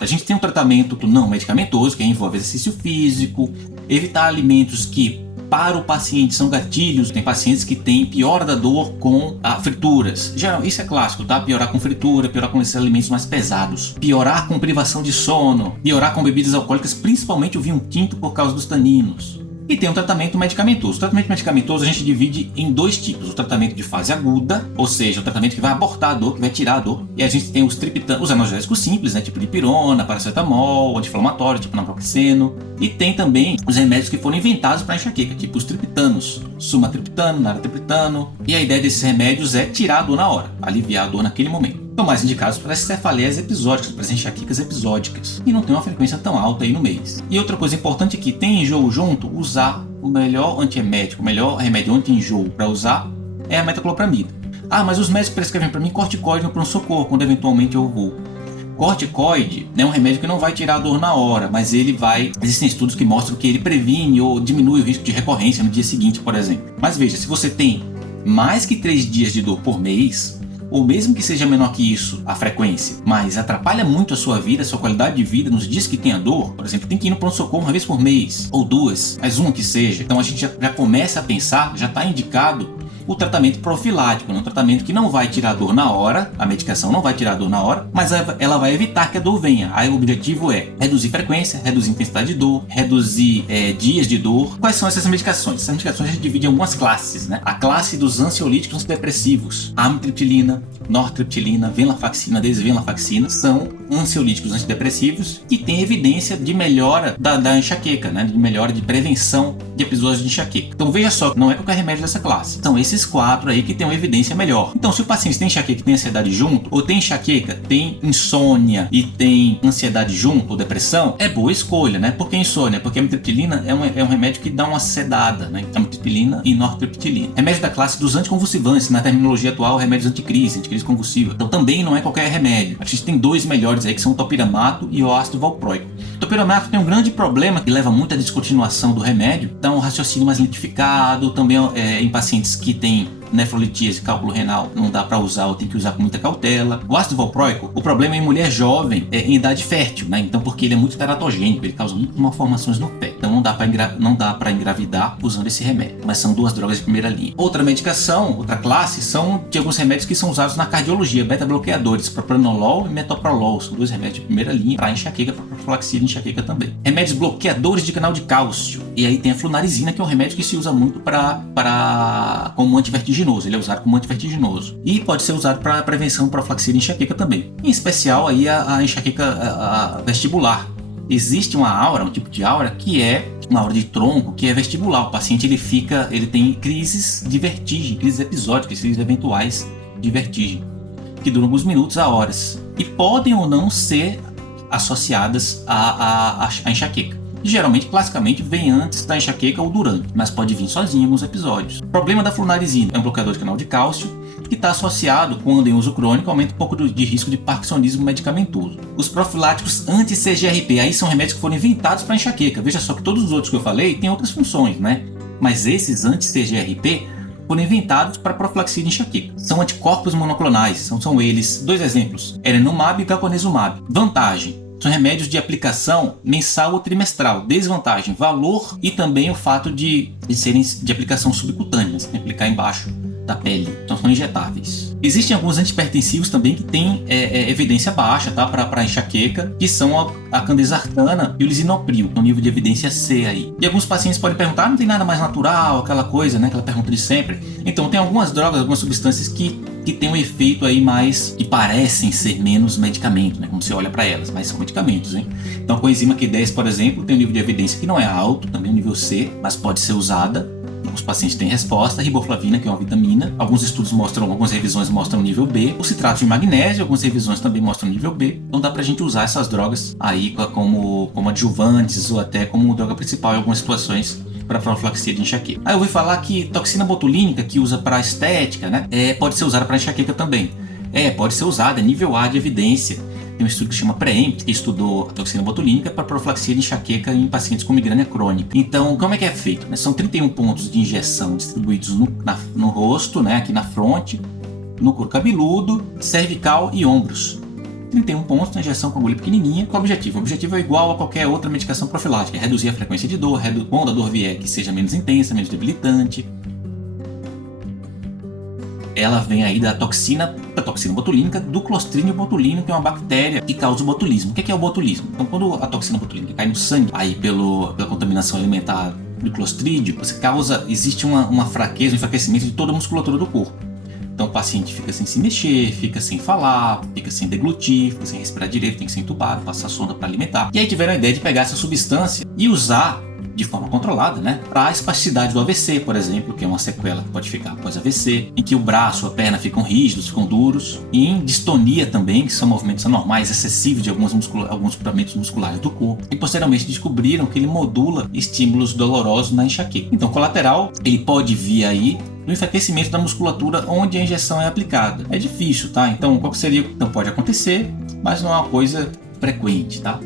A gente tem um tratamento não medicamentoso, que envolve exercício físico, evitar alimentos que para o paciente são gatilhos. Tem pacientes que têm piora da dor com frituras. Isso é clássico, tá? Piorar com fritura, piorar com esses alimentos mais pesados. Piorar com privação de sono, piorar com bebidas alcoólicas, principalmente o vinho tinto por causa dos taninos. E tem um tratamento medicamentoso. O tratamento medicamentoso a gente divide em 2 tipos. O tratamento de fase aguda, ou seja, o tratamento que vai abortar a dor, que vai tirar a dor. E a gente tem os analgésicos simples, né, tipo dipirona, paracetamol, anti-inflamatório, tipo naproxeno. E tem também os remédios que foram inventados para enxaqueca, tipo os triptanos, sumatriptano, naratriptano. E a ideia desses remédios é tirar a dor na hora, aliviar a dor naquele momento. São mais indicados para as cefaleias episódicas, para as enxaquecas episódicas, e não tem uma frequência tão alta aí no mês. E outra coisa importante é que tem enjoo junto, usar o melhor antiemético, o melhor remédio anti-enjoo para usar é a metoclopramida. Mas os médicos prescrevem para mim corticoide no pronto-socorro, quando eventualmente eu vou. Corticoide é um remédio que não vai tirar a dor na hora, mas existem estudos que mostram que ele previne ou diminui o risco de recorrência no dia seguinte, por exemplo. Mas veja, se você tem mais que 3 dias de dor por mês, ou mesmo que seja menor que isso a frequência, mas atrapalha muito a sua vida, a sua qualidade de vida nos dias que tem a dor, por exemplo, tem que ir no pronto-socorro uma vez por mês, ou 2, mas uma que seja. Então a gente já começa a pensar, já está indicado o tratamento profilático, um tratamento que não vai tirar a dor na hora, a medicação não vai tirar a dor na hora, mas ela vai evitar que a dor venha. Aí o objetivo é reduzir frequência, reduzir intensidade de dor, reduzir dias de dor. Quais são essas medicações? Essas medicações a gente divide em algumas classes, né? A classe dos ansiolíticos antidepressivos, amitriptilina, nortriptilina, venlafaxina, desvenlafaxina, são ansiolíticos antidepressivos que têm evidência de melhora da enxaqueca, né? De melhora de prevenção de episódios de enxaqueca. Então veja só, não é qualquer remédio dessa classe. São esses 4 aí que tem uma evidência melhor. Então se o paciente tem enxaqueca e tem ansiedade junto, ou tem enxaqueca, tem insônia e tem ansiedade junto, ou depressão, é boa escolha, né? Por que insônia? Porque a amitriptilina é um remédio que dá uma sedada, né? Amitriptilina e nortriptilina. Remédio da classe dos anticonvulsivantes, na terminologia atual, remédios anticrise convulsiva. Então também não é qualquer remédio. A gente tem 2 melhores aí, que são o topiramato e o ácido valproico. O topiramato tem um grande problema que leva muito à descontinuação do remédio. Então, o raciocínio mais lentificado, também em pacientes que têm nefrolitíase, cálculo renal, não dá para usar ou tem que usar com muita cautela. O ácido valproico, o problema é em mulher jovem, em idade fértil, né? Então, porque ele é muito teratogênico, ele causa muitas malformações no pé. Então, não dá para engravidar usando esse remédio. Mas são 2 drogas de primeira linha. Outra medicação, outra classe, são de alguns remédios que são usados na cardiologia, beta-bloqueadores, propranolol e metoprolol. São 2 remédios de primeira linha para enxaqueca, para profilaxia de enxaqueca também. Remédios bloqueadores de canal de cálcio. E aí tem a flunarizina, que é um remédio que se usa muito como antivertiginoso. Ele é usado como antivertiginoso. E pode ser usado para prevenção profilaxia de enxaqueca também. Em especial aí a enxaqueca vestibular. Existe uma aura, um tipo de aura que é uma aura de tronco, que é vestibular. O paciente ele tem crises de vertigem, crises episódicas, crises eventuais de vertigem, que duram alguns minutos a horas. E podem ou não ser associadas à enxaqueca. Geralmente, classicamente, vem antes da enxaqueca ou durante, mas pode vir sozinho em alguns episódios. O problema da flunarizina é um bloqueador de canal de cálcio que está associado, quando em uso crônico, aumenta um pouco de risco de parkinsonismo medicamentoso. Os profiláticos anti-CGRP, aí são remédios que foram inventados para enxaqueca. Veja só que todos os outros que eu falei têm outras funções, né? Mas esses anti-CGRP foram inventados para profilaxia de enxaqueca. São anticorpos monoclonais, são eles 2 exemplos, erenumab e galcanezumab. Vantagem: são remédios de aplicação mensal ou trimestral. Desvantagem: valor e também o fato de serem de aplicação subcutânea, você tem que aplicar embaixo da pele, então são injetáveis. Existem alguns antipertensivos também que têm evidência baixa, tá? Para enxaqueca, que são a candesartana e o lisinopril, no nível de evidência C aí. E alguns pacientes podem perguntar, não tem nada mais natural, aquela coisa, né? Aquela pergunta de sempre. Então tem algumas drogas, algumas substâncias que tem um efeito aí mais, que parecem ser menos medicamento, né? Quando você olha para elas, mas são medicamentos, hein? Então a coenzima Q10, por exemplo, tem um nível de evidência que não é alto, também um nível C, mas pode ser usada. Os pacientes têm resposta. A riboflavina, que é uma vitamina, algumas revisões mostram nível B. O citrato de magnésio, algumas revisões também mostram nível B. Então dá pra gente usar essas drogas aí como adjuvantes ou até como droga principal em algumas situações para profilaxia de enxaqueca. Aí eu ouvi falar que toxina botulínica, que usa para estética, né, pode ser usada para enxaqueca também. Pode ser usada, é nível A de evidência. Tem um estudo que chama PREEMPT, que estudou a toxina botulínica para profilaxia de enxaqueca em pacientes com migrânia crônica. Então, como é que é feito? São 31 pontos de injeção distribuídos no rosto, né, aqui na fronte, no couro cabeludo, cervical e ombros. 31 pontos na injeção com agulha pequenininha. Qual o objetivo? O objetivo é igual a qualquer outra medicação profilática, é reduzir a frequência de dor, quando a dor vier que seja menos intensa, menos debilitante. Ela vem aí da toxina botulínica do Clostridium botulinum, que é uma bactéria que causa o botulismo. O que é o botulismo? Então, quando a toxina botulínica cai no sangue, aí pela contaminação alimentar do Clostridium, existe uma fraqueza, um enfraquecimento de toda a musculatura do corpo. Então o paciente fica sem se mexer, fica sem falar, fica sem deglutir, fica sem respirar direito, tem que ser entubado, passar sonda para alimentar. E aí tiveram a ideia de pegar essa substância e usar de forma controlada, né, para a espasticidade do AVC, por exemplo, que é uma sequela que pode ficar após AVC, em que o braço, a perna ficam rígidos, ficam duros, e em distonia também, que são movimentos anormais, excessivos de alguns grupamentos musculares do corpo. E posteriormente descobriram que ele modula estímulos dolorosos na enxaqueca. Então, colateral, ele pode vir aí do enfraquecimento da musculatura onde a injeção é aplicada. É difícil, tá? Então, qual que seria? Então, pode acontecer, mas não é uma coisa frequente, tá?